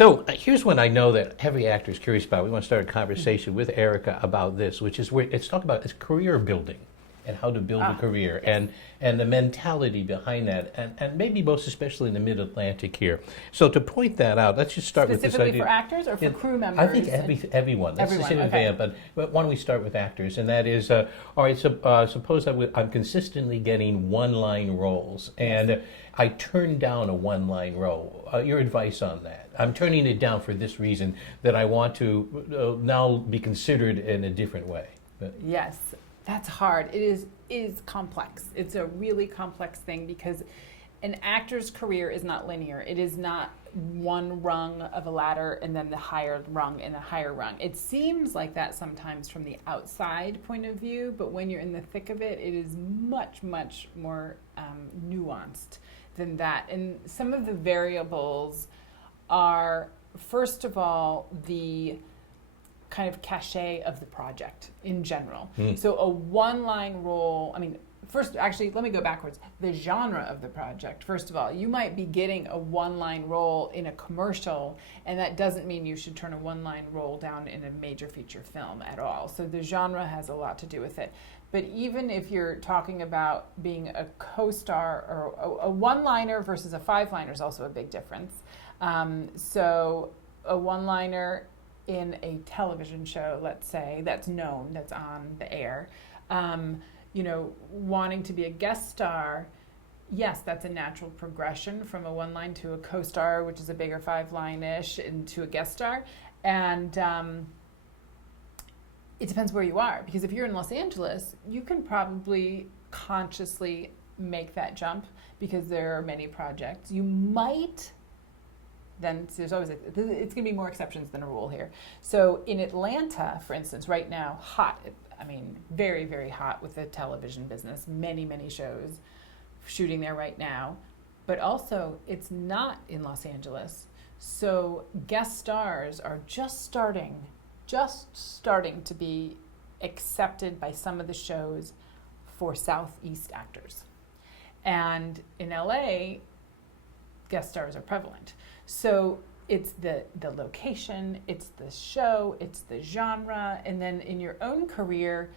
So here's one I know that every actor is curious about. We want to start a conversation with Erica about this, which is where it's talk about is career building and how to build a career and the mentality behind that, and maybe most especially in the Mid-Atlantic here. So to point that out, let's just start with this idea. Specifically for actors or for crew members? I think everyone. That's the same okay. but why don't we start with actors? And that is, all right, suppose I'm consistently getting one-line roles, and I turn down a one-line role. Your advice on that? I'm turning it down for this reason, that I want to now be considered in a different way. Yes, that's hard. It is complex. It's a really complex thing because an actor's career is not linear. It is not one rung of a ladder and then the higher rung and a higher rung. It seems like that sometimes from the outside point of view, but when you're in the thick of it, it is much, much more nuanced than that. And some of the variables are, first of all, the kind of cachet of the project in general. So a one-line role, first, actually, let me go backwards. The genre of the project, first of all, you might be getting a one-line role in a commercial, and that doesn't mean you should turn a one-line role down in a major feature film at all. So the genre has a lot to do with it. But even if you're talking about being a co-star, or a one-liner versus a five-liner is also a big difference. So a one-liner in a television show, let's say, that's known, that's on the air, wanting to be a guest star, yes, that's a natural progression from a one-line to a co-star, which is a bigger five-line-ish, into a guest star. And it depends where you are, because if you're in Los Angeles, you can probably consciously make that jump because there are many projects. You might, then there's always, it's going to be more exceptions than a rule here. So in Atlanta, for instance, right now, hot, very, very hot with the television business, many, many shows shooting there right now, but also it's not in Los Angeles. So guest stars are just starting to be accepted by some of the shows for Southeast actors. And in LA, guest stars are prevalent. So it's the location, it's the show, it's the genre, and then in your own career,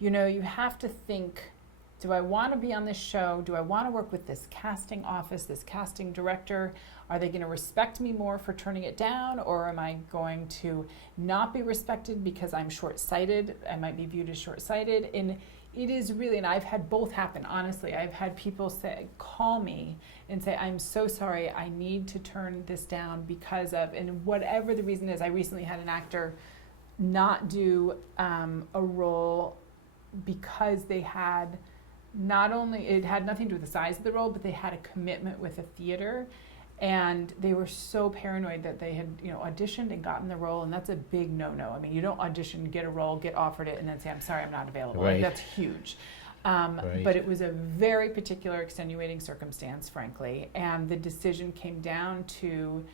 you have to think, do I want to be on this show? Do I want to work with this casting office, this casting director? Are they going to respect me more for turning it down, or am I going to not be respected because I'm short-sighted? I might be viewed as short-sighted. And it is really, and I've had both happen, honestly. I've had people call me and say, I'm so sorry, I need to turn this down because of, and whatever the reason is. I recently had an actor not do a role because they had, not only, it had nothing to do with the size of the role, but they had a commitment with a theater. And they were so paranoid that they had, auditioned and gotten the role, and that's a big no-no. You don't audition, get a role, get offered it, and then say, I'm sorry, I'm not available. Right. That's huge. Right. But it was a very particular extenuating circumstance, frankly, and the decision came down to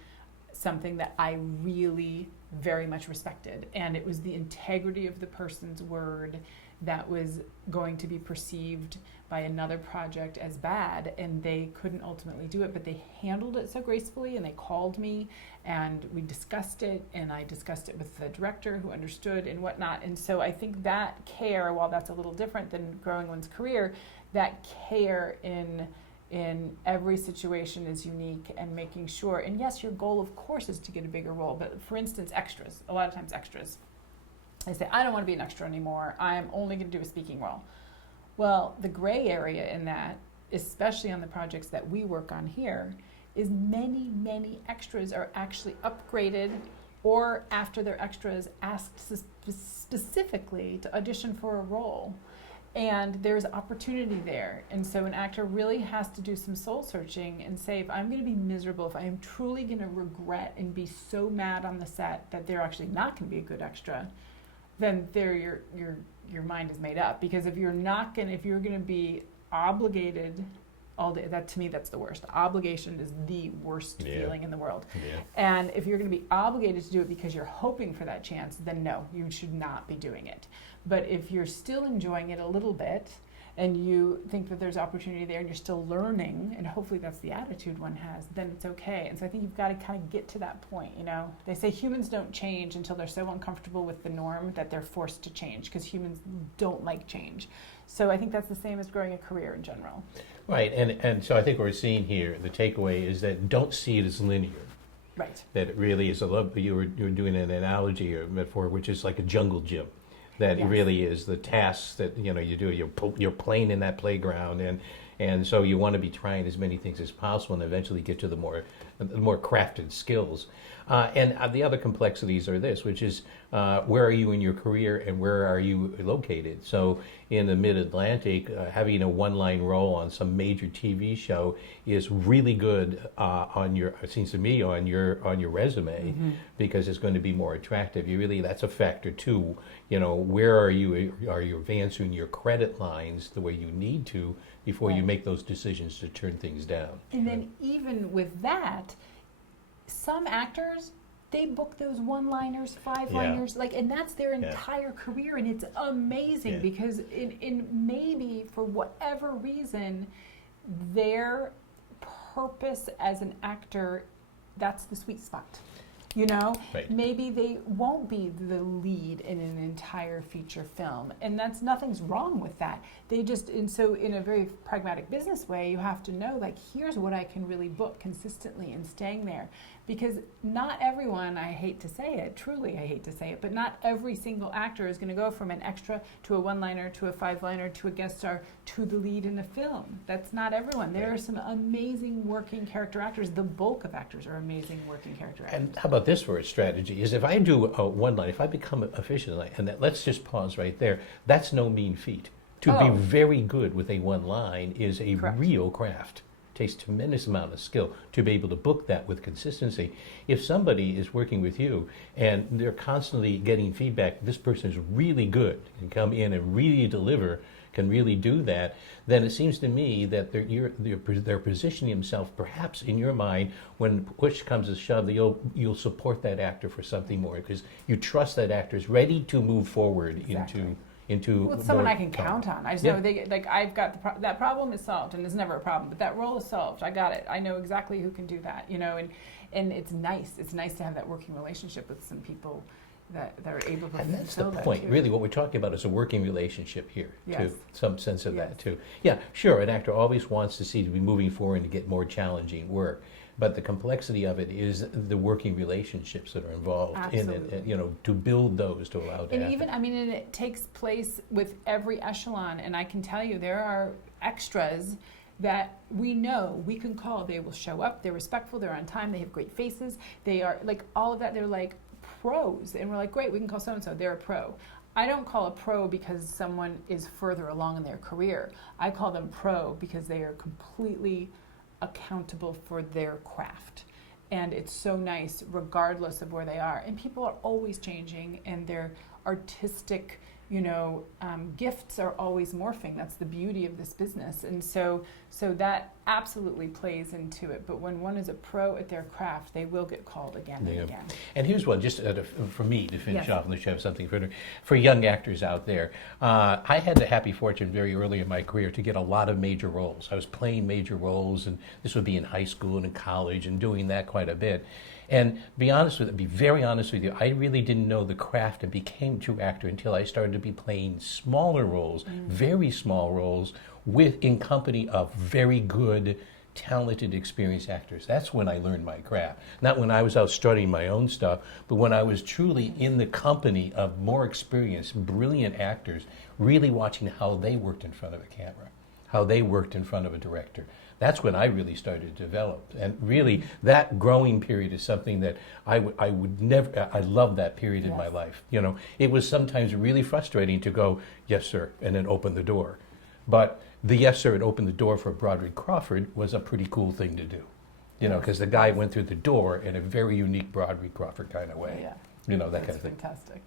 something that I really very much respected, and it was the integrity of the person's word that was going to be perceived by another project as bad, and they couldn't ultimately do it, but they handled it so gracefully, and they called me, and we discussed it, and I discussed it with the director who understood and whatnot. And so I think that care, while that's a little different than growing one's career, that care in every situation is unique, and making sure, and yes, your goal of course is to get a bigger role, but for instance, extras, a lot of times extras, I say, I don't want to be an extra anymore. I'm only going to do a speaking role. Well, the gray area in that, especially on the projects that we work on here, is many, many extras are actually upgraded, or after they're extras, asked specifically to audition for a role. And there's opportunity there. And so an actor really has to do some soul searching and say, if I'm going to be miserable, if I am truly going to regret and be so mad on the set that they're actually not going to be a good extra, then your mind is made up. Because if you're going to be obligated all day, that to me, that's the worst. Obligation is the worst feeling in the world. Yeah. And if you're going to be obligated to do it because you're hoping for that chance, then no, you should not be doing it. But if you're still enjoying it a little bit, and you think that there's opportunity there and you're still learning, and hopefully that's the attitude one has, then it's okay. And so I think you've got to kind of get to that point, you know. They say humans don't change until they're so uncomfortable with the norm that they're forced to change, because humans don't like change. So I think that's the same as growing a career in general. Right, and so I think what we're seeing here, the takeaway is that don't see it as linear. Right. That it really is you were doing an analogy or metaphor, which is like a jungle gym. That Yes. really is the tasks that you do. You're playing in that playground, and so you want to be trying as many things as possible, and eventually get to the more crafted skills. And the other complexities are this, which is where are you in your career and where are you located? So in the Mid-Atlantic, having a one-line role on some major TV show is really good it seems to me, on your resume, because it's going to be more attractive. That's a factor too. You know, where are you advancing your credit lines the way you need to before you make those decisions to turn things down? And then even with that, some actors, they book those one-liners, five-liners, and that's their entire career, and it's amazing because in maybe for whatever reason, their purpose as an actor, that's the sweet spot. You know, maybe they won't be the lead in an entire feature film, and nothing's wrong with that. And so in a very pragmatic business way, you have to know, like, here's what I can really book consistently and staying there. Because not everyone, I hate to say it, truly I hate to say it, but not every single actor is going to go from an extra to a one-liner to a five-liner to a guest star to the lead in a film. That's not everyone. There are some amazing working character actors. The bulk of actors are amazing working character actors. And how about this for a strategy? Is if I do a one line, if I become efficient, let's just pause right there. That's no mean feat. To be very good with a one line is a real craft. Takes tremendous amount of skill to be able to book that with consistency. If somebody is working with you and they're constantly getting feedback, this person is really good, can come in and really deliver, can really do that, then it seems to me that they're positioning themselves, perhaps in your mind, when push comes to shove, you'll support that actor for something more because you trust that actor is ready to move forward into well, it's someone I can count on. I just know I've got that problem is solved, and it's never a problem, but that role is solved. I got it. I know exactly who can do that, you know, and it's nice. It's nice to have that working relationship with some people that are able to and that's the that point. too. Really, what we're talking about is a working relationship here, Yes. too. Some sense of that, too. Yeah, sure, an actor always wants to be moving forward and to get more challenging work. But the complexity of it is the working relationships that are involved in it, you know, to build those to allow that. And even, I mean, and it takes place with every echelon. And I can tell you, there are extras that we know we can call. They will show up. They're respectful. They're on time. They have great faces. They are like all of that. They're like pros. And we're like, great, we can call so-and-so. They're a pro. I don't call a pro because someone is further along in their career. I call them pro because they are completely accountable for their craft, and it's so nice regardless of where they are. And people are always changing, and their artistic gifts are always morphing. That's the beauty of this business. And so that absolutely plays into it. But when one is a pro at their craft, they will get called again and again. And here's one, just for me to finish off, unless you have something for young actors out there. I had the happy fortune very early in my career to get a lot of major roles. I was playing major roles, and this would be in high school and in college, and doing that quite a bit. And be very honest with you, I really didn't know the craft and became a true actor until I started to be playing smaller roles, very small roles, in company of very good, talented, experienced actors. That's when I learned my craft. Not when I was out studying my own stuff, but when I was truly in the company of more experienced, brilliant actors, really watching how they worked in front of a camera, how they worked in front of a director. That's when I really started to develop. And really, that growing period is something that I love that period in my life. You know, it was sometimes really frustrating to go, yes, sir, and then open the door. But the yes, sir, and open the door for Broderick Crawford was a pretty cool thing to do. You know, because the guy went through the door in a very unique Broderick Crawford kind of way. Yeah. You know, that kind of thing. Fantastic.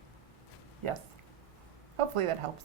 Yes. Hopefully that helps.